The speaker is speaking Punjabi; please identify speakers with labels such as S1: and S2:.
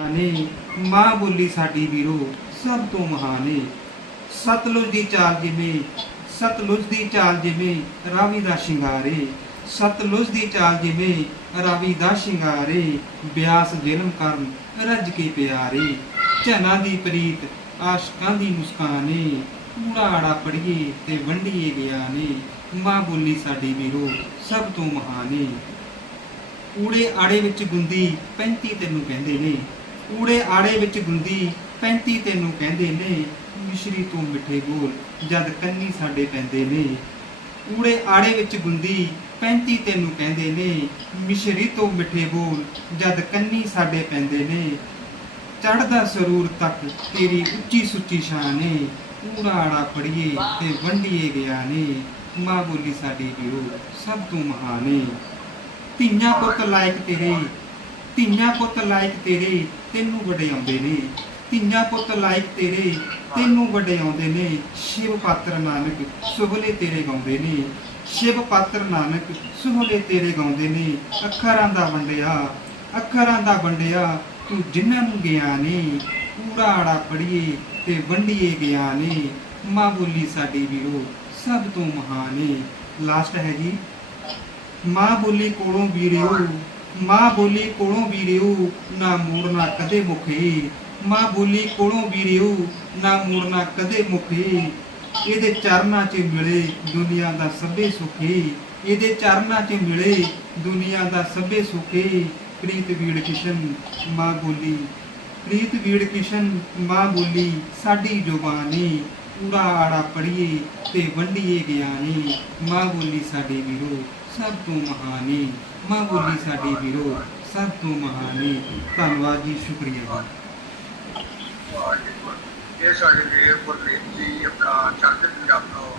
S1: ਨੇ ਮਾਂ ਬੋਲੀ ਸਾਡੀ ਵੀਰੋ, ਸਭ ਤੋਂ ਮਹਾਨ ਏ। ਸਤਲੁਜ ਦੀ ਚਾਲ ਜਿਵੇਂ, ਸਤਲੁਜ ਦੀ ਚਾਲ ਜਿਵੇਂ, ਰਾਵੀ ਦਾ ਸ਼ਿੰਗਾਰੇ ਸਤਲੁਜ ਦੀ ਚਾਲ ਜਿਵੇਂ, ਰਾਵੀ ਦਾ ਸ਼ਿੰਗਾਰੇ ਬਿਆਸ ਜਨਮ ਕਰਨ, ਰੱਜ ਕੇ ਪਿਆਰੇ ਝਨਾ ਦੀ ਪ੍ਰੀਤ, ਆਸ਼ਕਾਂ ਦੀ ਮੁਸਕਾਨੇ ਕੂੜਾ ਆੜਾ ਪੜੀਏ ਤੇ ਵੰਡੀਏ ਗਿਆ ਨੇ ਮਾਂ ਬੋਲੀ ਸਾਡੀ ਵੀਰੋ, ਸਭ ਤੋਂ ਮਹਾਨ ਏ। ਊੜੇ ਆੜੇ ਵਿੱਚ ਗੁੰਦੀ 35 ਤੈਨੂੰ ਕਹਿੰਦੇ ਨੇ। ਊੜੇ ਆੜੇ ਵਿੱਚ ਗੁੰਦੀ 35 ਤੈਨੂੰ ਕਹਿੰਦੇ ਨੇ, ਮਿਸ਼ਰੀ ਤੋਂ ਮਿੱਠੇ ਬੋਲ, ਜਦ ਕੰਨੀ ਸਾਡੇ ਪੈਂਦੇ ਨੇ। ਊੜੇ ਆੜੇ ਵਿੱਚ ਗੁੰਦੀ 35 ਤੈਨੂੰ ਕਹਿੰਦੇ ਨੇ, ਮਿਸ਼ਰੀ ਤੋਂ ਮਿੱਠੇ ਬੋਲ, ਜਦ ਕੰਨੀ ਸਾਡੇ ਪੈਂਦੇ ਨੇ। ਚੜਦਾ ਸਰੂਰ ਤੱਕ ਤੇਰੀ ਉੱਚੀ ਸੁੱਚੀ ਸ਼ਾਨ ਏ ਊੜਾ ਆੜਾ ਪੜੀਏ ਤੇ ਵੰਡੀਏ ਗਿਆ ਨੇ। ਮਾਂ ਬੋਲੀ ਸਾਡੀ ਵੀਰੋ, ਸਭ ਤੋਂ ਮਹਾਨ ਏ। ਧੀਆਂ ਪੁੱਤ ਲਾਇਕ ਤੇਰੇ ਧੀਆਂ ਪੁੱਤ ਲਾਇਕ ਤੇਰੇ ਤੈਨੂੰ ਵਡਿਆਉਂਦੇ ਨੇ। ਧੀਆਂ ਪੁੱਤ ਲਾਇਕ ਤੇਰੇ ਤੈਨੂੰ ਵਡਿਆਉਂਦੇ ਨੇ। ਸ਼ਿਵ ਪਾਤਰ ਨਾਨਕ ਸੁਹਲੇ ਤੇਰੇ ਗਾਉਂਦੇ ਨੇ। ਸ਼ਿਵ ਪਾਤਰ ਨਾਨਕ ਸੁਹਲੇ ਤੇਰੇ ਗਾਉਂਦੇ ਨੇ। ਅੱਖਰਾਂ ਦਾ ਵੰਡਿਆ, ਅੱਖਰਾਂ ਦਾ ਵੰਡਿਆ, ਤੂੰ ਜਿਨ੍ਹਾਂ ਨੂੰ ਗਿਆ ਨੇ, ਕੂੜਾ ਆੜਾ ਪੜੀਏ ਤੇ ਵੰਡੀਏ ਗਿਆ ਨੇ। ਮਾਂ ਬੋਲੀ ਸਾਡੀ ਵੀਰੋ, ਸਭ ਤੋਂ ਮਹਾਨ ਏ। ਲਾਸਟ ਹੈ ਜੀ ਮਾਂ ਬੋਲੀ ਕੋਲੋਂ ਵੀਰੋ ਮਾਂ ਬੋਲੀ ਕੋਲੋਂ ਵੀ ਵੀਰਿਓ ਨਾ ਮੋੜਨਾ ਕਦੇ ਮੁਖੀ। ਮਾਂ ਬੋਲੀ ਕੋਲੋਂ ਵੀ ਵੀਰਿਓ ਨਾ ਮੋੜਨਾ ਕਦੇ ਮੁਖੀ। ਇਹਦੇ ਚਰਨਾਂ 'ਚ ਮਿਲੇ ਦੁਨੀਆ ਦਾ ਸਭੇ ਸੁਖੇ। ਇਹਦੇ ਚਰਨਾਂ 'ਚ ਮਿਲੇ ਦੁਨੀਆ ਦਾ ਸਭੇ ਸੁਖੀ। ਪ੍ਰੀਤ ਵੀੜ ਕਿਸ਼ਨ, ਮਾਂ ਬੋਲੀ। ਪ੍ਰੀਤ ਵੀੜ ਕਿਸ਼ਨ, ਮਾਂ ਬੋਲੀ, ਸਾਡੀ ਜ਼ੁਬਾਨੀ। ਪੂਰਾ ਆੜਾ ਪੜੀਏ ਤੇ ਵੰਡੀਏ ਗਿਆਨੀ। ਮਾਂ ਬੋਲੀ ਸਾਡੀ ਵੀਰੋ। ਸਭ ਤੋਂ ਮਹਾਨੀ, ਮਾਂ ਬੋਲੀ ਸਾਡੀ ਵੀਰੋ, ਸਭ ਤੋਂ ਮਹਾਨੀ। ਧੰਨਵਾਦ ਜੀ, ਸ਼ੁਕਰੀਆ। ਜੀ
S2: ਇਹ ਸਾਡੇ ਵੀਰ ਗੁਰਲੀਨ ਜੀ ਆਪਣਾ ਚੜ੍ਹਦੇ ਪੰਜਾਬ ਤੋਂ